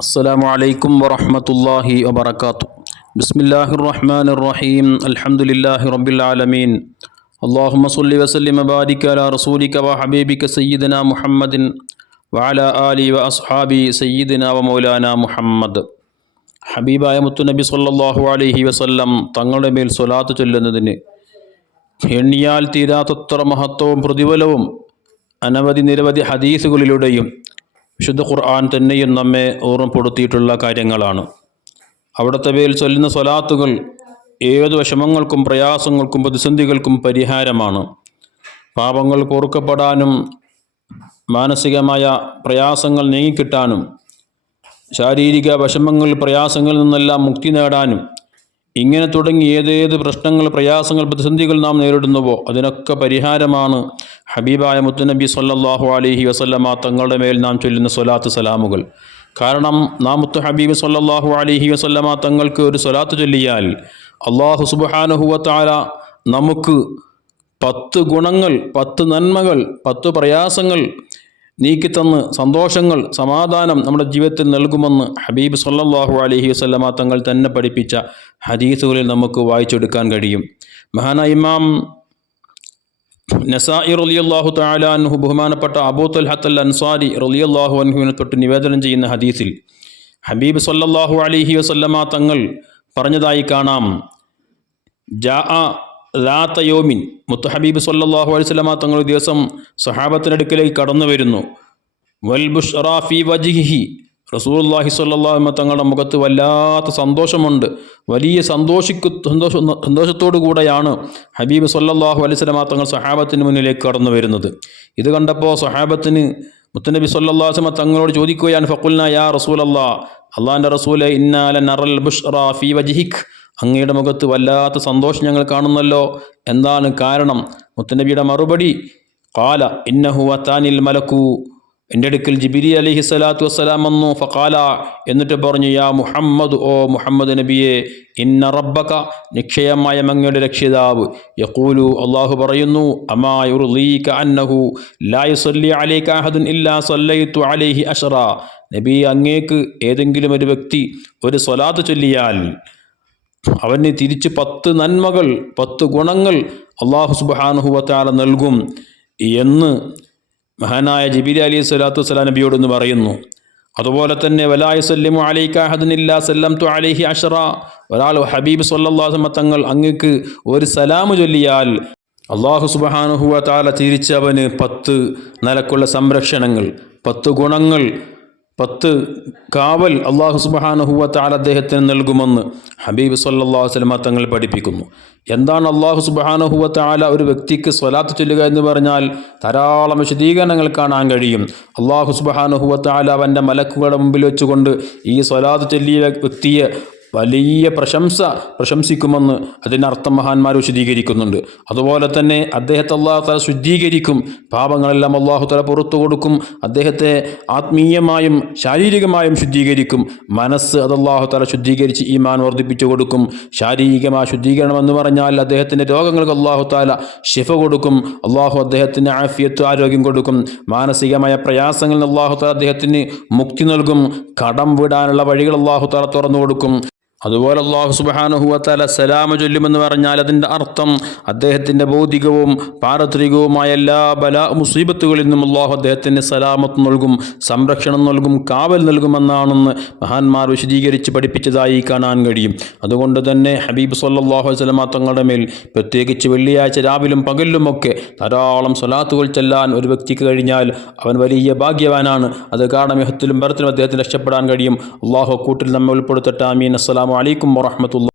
السلام عليكم ورحمة الله وبركاته بسم الله الرحمن الرحيم الحمد لله رب العالمين اللهم صل وسلم وبارك على رسولك وحبيبك سيدنا محمد وعلى آله وأصحابه سيدنا ومولانا മുഹമ്മദ് ഹബീബായ മുത്തുനബി സല്ലല്ലാഹു അലൈഹി വസല്ലം തങ്ങളുടെ മേൽ സ്വലാത്ത് ചൊല്ലുന്നതിന് എണ്ണിയാൽ തീരാത്തത്ര മഹത്വവും പ്രതിഫലവും അനവധി നിരവധി ഹദീസുകളിലൂടെയും വിശുദ്ധ ഖുർആൻ തന്നെയും നമ്മെ ഓർമ്മപ്പെടുത്തിയിട്ടുള്ള കാര്യങ്ങളാണ്. അവിടുത്തെ മേൽ ചൊല്ലുന്ന സ്വലാത്തുകൾ ഏത് വിഷമങ്ങൾക്കും പ്രയാസങ്ങൾക്കും പ്രതിസന്ധികൾക്കും പരിഹാരമാണ്. പാപങ്ങൾ പൊറുക്കപ്പെടാനും മാനസികമായ പ്രയാസങ്ങൾ നീങ്ങിക്കിട്ടാനും ശാരീരിക വിഷമങ്ങളിൽ പ്രയാസങ്ങളിൽ നിന്നെല്ലാം മുക്തി നേടാനും ഇങ്ങനെ തുടങ്ങി ഏതേത് പ്രശ്നങ്ങൾ പ്രയാസങ്ങൾ പ്രതിസന്ധികൾ നാം നേരിടുന്നുവോ അതിനൊക്കെ പരിഹാരമാണ്. ഹബീബായ മുത്തുനബി സല്ലാഹു അലഹി വസല്ലമ തങ്ങളുടെ മേൽ നാം ചൊല്ലുന്ന സ്വലാത്ത് സലാമുകൾ. കാരണം നാം മുത്തു ഹബീബ് സല്ലാഹു അലഹി വസല്ലമ തങ്ങൾക്ക് ഒരു സ്വലാത്ത് ചൊല്ലിയാൽ അള്ളാഹു സുബാനുഹുവത്താല നമുക്ക് പത്ത് ഗുണങ്ങൾ പത്ത് നന്മകൾ പത്ത് പ്രയാസങ്ങൾ നീക്കിത്തന്ന് സന്തോഷങ്ങൾ സമാധാനം നമ്മുടെ ജീവിതത്തിൽ നൽകുമെന്ന് ഹബീബ് സല്ലാഹു അലഹി വസ്ലമ തങ്ങൾ തന്നെ പഠിപ്പിച്ച ഹദീസുകളിൽ നമുക്ക് വായിച്ചെടുക്കാൻ കഴിയും. മഹാന ഇമാം നസായി റലിയല്ലാഹു തആല അൻഹു ബഹുമാനപ്പെട്ട അബൂ തൽഹത്തൽ അൻസാരി റലിയല്ലാഹു അൻഹുവിനെ തൊട്ട് നിവേദനം ചെയ്യുന്ന ഹദീസിൽ ഹബീബ് സല്ലാഹു അലഹി വസല്ലമ തങ്ങൾ പറഞ്ഞതായി കാണാം. ജാ ലാത്തയോമിൻ മുത്തഹബീബ് ഹബീബ് സല്ലല്ലാഹു അലൈഹി വസല്ലമ തങ്ങൾ ദിവസം സഹാബത്തിനടുക്കലേക്ക് കടന്നു വരുന്നു. വൽബുഷറാഫി വജിഹി അള്ളാഹി അലൈഹി തങ്ങളുടെ മുഖത്ത് വല്ലാത്ത സന്തോഷമുണ്ട്. വലിയ സന്തോഷിക്കു സന്തോഷ സന്തോഷത്തോടു കൂടെയാണ് ഹബീബ് സല്ലാഹു അലൈഹി വസല്ലമ തങ്ങൾ സഹാബത്തിന് മുന്നിലേക്ക് കടന്നു വരുന്നത്. ഇത് കണ്ടപ്പോൾ സഹാബത്തിന് മുത്തനബി വസല്ലമ തങ്ങളോട് ചോദിക്കുകയാണ് ഫക്കുൽന യാ റസൂലല്ലാ അള്ളാഹിന്റെ റസൂലെ ഇന്നാല നറൽ ബുഷ്റാ ഫി വജിഹിക്. അങ്ങയുടെ മുഖത്ത് വല്ലാത്ത സന്തോഷം ഞങ്ങൾ കാണുന്നല്ലോ. എന്താണ് കാരണം? മുത്തനബിയുടെ മറുപടി കാല ഇന്നഹു അത്താനിൽ മലക്കു. എന്റെ അടുക്കൽ ജിബിരി അലഹി സ്വലാത്തു വസ്സലാം വന്നു. ഫക്കാല എന്നിട്ട് പറഞ്ഞു യാ മുഹമ്മദ് ഓ മുഹമ്മദ് നബിയെ ഇന്ന റബ്ബക നിക്ഷയമായ മങ്ങയുടെ രക്ഷിതാവ്. യക്കൂലു അള്ളാഹു പറയുന്നു അമായുർലീക അന്നഹു അലൈക അലൈഹി നബി അങ്ങേക്ക് ഏതെങ്കിലും ഒരു വ്യക്തി ഒരു സ്വലാത്ത് ചൊല്ലിയാൽ അവന് തിരിച്ച് പത്ത് നന്മകൾ പത്ത് ഗുണങ്ങൾ അള്ളാഹു സുബാനുഹുവത്താല നൽകും എന്ന് മഹാനായ ജിബിരി അലി സ്വലാത്തു വസ്സലാം നബിയോടൊന്ന് പറയുന്നു. അതുപോലെ തന്നെ വലായു സല്ലിമു അലൈക്കാഹദിനില്ല സല്ലം തു അലിഹി അഷറ ഒരാൾ ഹബീബ് സല്ലാസമ തങ്ങൾ അങ്ങക്ക് ഒരു സലാമു ചൊല്ലിയാൽ അള്ളാഹു സുബാനുഹുവ താല തിരിച്ച് അവന് പത്ത് നിലക്കുള്ള സംരക്ഷണങ്ങൾ പത്ത് ഗുണങ്ങൾ പത്ത് കാവൽ അള്ളാഹു സുബഹാനഹുവത്താൽ അദ്ദേഹത്തിന് നൽകുമെന്ന് ഹബീബ് സല്ലാഹു വസ്ലമ തങ്ങൾ പഠിപ്പിക്കുന്നു. എന്താണ് അള്ളാഹു സുബഹാനഹുവത്താല താല ഒരു വ്യക്തിക്ക് സ്വലാത്ത് ചൊല്ലുക എന്ന് പറഞ്ഞാൽ ധാരാളം വിശദീകരണങ്ങൾ കാണാൻ കഴിയും. അള്ളാഹു സുബഹാനഹുവത്താല താല അവന്റെ മലക്കുകളുടെ മുമ്പിൽ വെച്ചുകൊണ്ട് ഈ സ്വലാത്ത് ചൊല്ലിയ വ്യക്തിയെ വലിയ പ്രശംസ പ്രശംസിക്കുമെന്ന് അതിനർത്ഥം മഹാന്മാർ വിശദീകരിക്കുന്നുണ്ട്. അതുപോലെ തന്നെ അദ്ദേഹത്തെ അള്ളാഹു തല ശുദ്ധീകരിക്കും. പാപങ്ങളെല്ലാം അള്ളാഹു തല പുറത്തു കൊടുക്കും. അദ്ദേഹത്തെ ആത്മീയമായും ശാരീരികമായും ശുദ്ധീകരിക്കും. മനസ്സ് അത് അള്ളാഹു തല ശുദ്ധീകരിച്ച് ഈമാൻ വർദ്ധിപ്പിച്ചു കൊടുക്കും. ശാരീരികമായ ശുദ്ധീകരണം എന്ന് പറഞ്ഞാൽ അദ്ദേഹത്തിന്റെ രോഗങ്ങൾക്ക് അള്ളാഹു താല ശിഫ കൊടുക്കും. അള്ളാഹു അദ്ദേഹത്തിന് ആഫിയത്ത് ആരോഗ്യം കൊടുക്കും. മാനസികമായ പ്രയാസങ്ങളിൽ അള്ളാഹു താല അദ്ദേഹത്തിന് മുക്തി നൽകും. കടം വിടാനുള്ള വഴികൾ അള്ളാഹു താല തുറന്നു കൊടുക്കും. അതുപോലെ അള്ളാഹു സുബാനുഹുവത്താല സലാമ ചൊല്ലുമെന്ന് പറഞ്ഞാൽ അതിന്റെ അർത്ഥം അദ്ദേഹത്തിന്റെ ഭൗതികവും പാരത്രികവുമായ എല്ലാ ബല മുസീബത്തുകളിൽ നിന്നും അള്ളാഹു അദ്ദേഹത്തിന് സലാമത്ത് നൽകും സംരക്ഷണം നൽകും കാവൽ നൽകുമെന്നാണെന്ന് മഹാന്മാർ വിശദീകരിച്ച് പഠിപ്പിച്ചതായി കാണാൻ കഴിയും. അതുകൊണ്ട് തന്നെ ഹബീബ് സല്ലാഹു വസ്ലമ തങ്ങളുടെ മേൽ പ്രത്യേകിച്ച് വെള്ളിയാഴ്ച രാവിലും പകലിലുമൊക്കെ ധാരാളം സ്വലാത്തുകൾ ചെല്ലാൻ ഒരു വ്യക്തിക്ക് കഴിഞ്ഞാൽ അവൻ വലിയ ഭാഗ്യവാനാണ്. അത് കാരണം യഹത്തിലും ഭരത്തിലും അദ്ദേഹത്തിന് രക്ഷപ്പെടാൻ കഴിയും. അള്ളാഹു കൂട്ടിൽ നമ്മെ ഉൾപ്പെടുത്തട്ടെ. അമീൻ അസ്സലാമു അലൈക്കും വറഹമത്തുള്ള